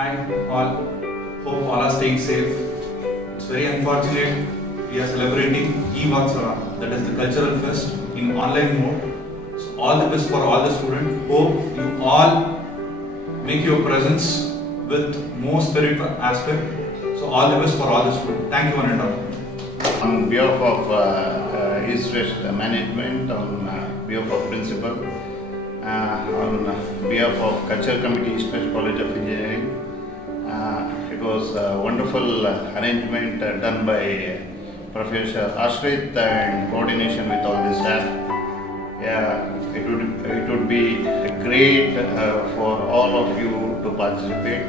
Hi all, hope all are staying safe. It's very unfortunate we are celebrating E-Vatsava, that is the cultural fest in online mode. So all the best for all the students. Hope you all make your presence with more spiritual aspect. So all the best for all the students. Thank you one and all. On behalf of East West Management, on behalf of Principal, on behalf of Cultural Committee, East West College of Engineering, it was a wonderful arrangement done by Professor Ashrit and coordination with all the staff. Yeah, it would be great for all of you to participate.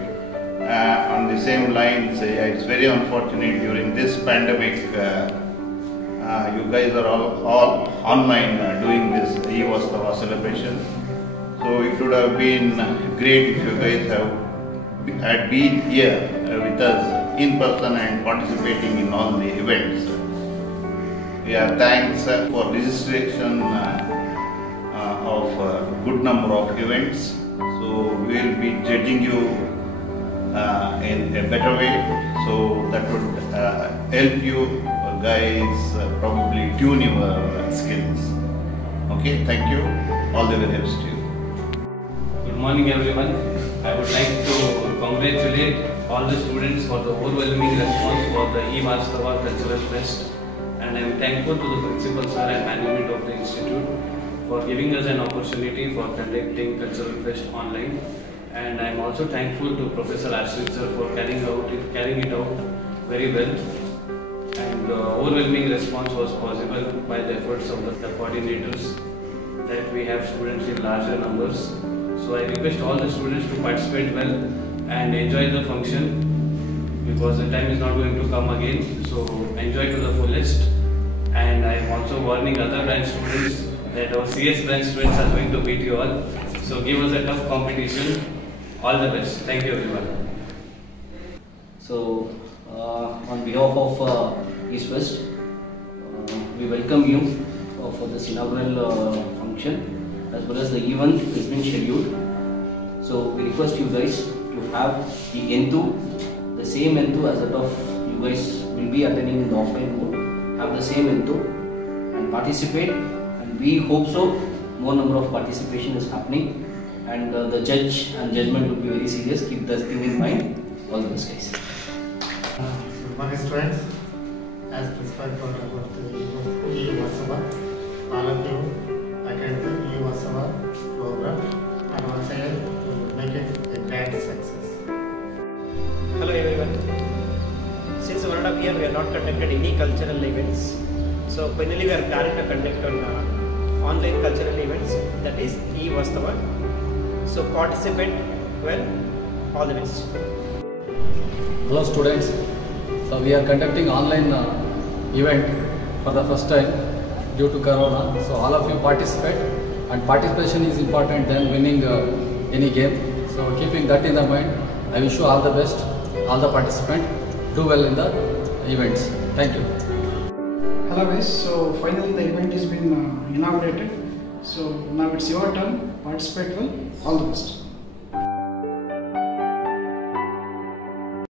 On the same lines, it's very unfortunate during this pandemic, you guys are all online doing this E-Vatsava celebration. So it would have been great if you guys had been here with us in person and participating in all the events. Yeah, thanks for registration of a good number of events. So we will be judging you in a better way. So that would help you guys probably tune your skills. Okay, thank you. All the very best to you. Good morning everyone. I would like to congratulate all the students for the overwhelming response for the E-Vatsava Cultural Fest, and I am thankful to the Principal Sir and management of the institute for giving us an opportunity for conducting Cultural Fest online, and I am also thankful to Professor Ashrit Sir for carrying it out very well, and the overwhelming response was possible by the efforts of the coordinators that we have students in larger numbers. So I request all the students to participate well and enjoy the function, because the time is not going to come again. So enjoy to the fullest, and I am also warning other branch students that our CS branch students are going to beat you all. So give us a tough competition. All the best. Thank you everyone. So on behalf of East West, we welcome you for this inaugural function, as well as the event has been scheduled. So we request you guys to have the same enthu as that of you guys will be attending in the offline mode. Have the same enthu and participate, and we hope so more number of participation is happening, and the judge and judgment will be very serious. Keep that thing in mind. All the best, guys. Good morning, students. As prescribed for about the E-Vatsava, all of you attend the E-Vatsava program, and once again we will make it a grand success. Hello everyone. Since 1.5 years we have not conducted any cultural events, so finally we are planning to conduct on online cultural events, that is E-Vatsava. So participate well. All the best. Hello students. So we are conducting online event for the first time due to Corona. So all of you participate, and participation is important than winning any game. So keeping that in the mind, I wish you all the best. All the participants do well in the events. Thank you. Hello guys. So finally the event has been inaugurated. So now it's your turn. Participate well. All the best.